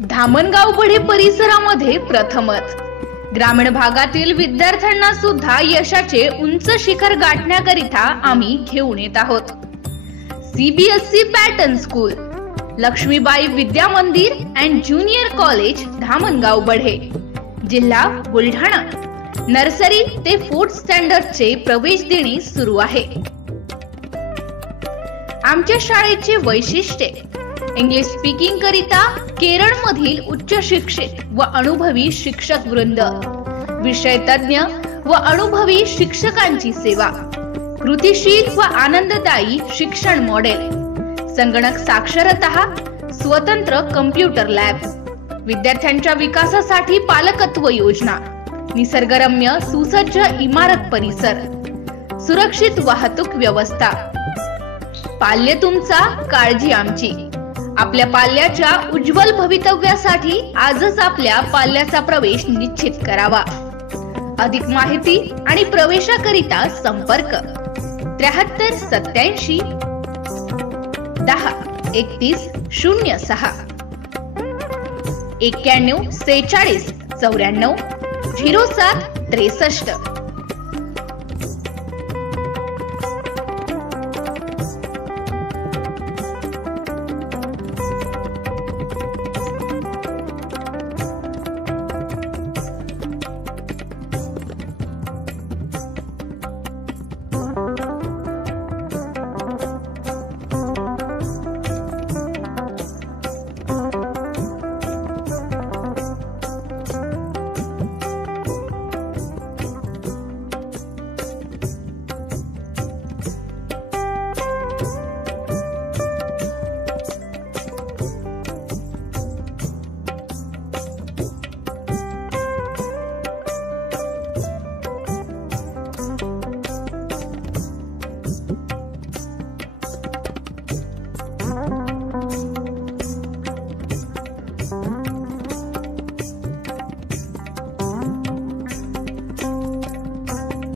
धामणगाव बढे परिसरामध्ये प्रथमच ग्रामीण भागातील विद्यार्थ्यांना सुद्धा यशाचे उंच शिखर गाठण्याकरिता आम्ही घेऊन येत आहोत। सीबीएसई पॅटर्न स्कूल, लक्ष्मीबाई विद्या मंदिर and junior college, Dhamangaon Badhe, जिल्हा बुलढाणा। नर्सरी ते 4th स्टँडर्डचे प्रवेश देणे सुरू आहे। आमच्या शाळेचे वैशिष्ट्य इंग्लिश स्पीकिंग करिता केरळ मधील उच्च शिक्षित व अनुभवी शिक्षक वृंद, विषय तज्ञ व अनुभवी शिक्षकांची सेवा, कृतिशील व आनंददायी शिक्षण मॉडेल, संगणक साक्षरता, स्वतंत्र कम्प्युटर लॅब, विद्यार्थ्यांच्या विकासासाठी पालकत्व योजना, निसर्गरम्य सुसज्ज इमारत परिसर, सुरक्षित वाहतूक व्यवस्था। पाल्य तुमचा, काळजी आमची। आपल्या पाल्याच्या उज्ज्वल भवितव्यासाठी आजच आपल्या पाल्याचा प्रवेश निश्चित करावा। अधिक माहिती आणि प्रवेशाकरिता संपर्क 73 87 10 31 06 91 46 94 07 63।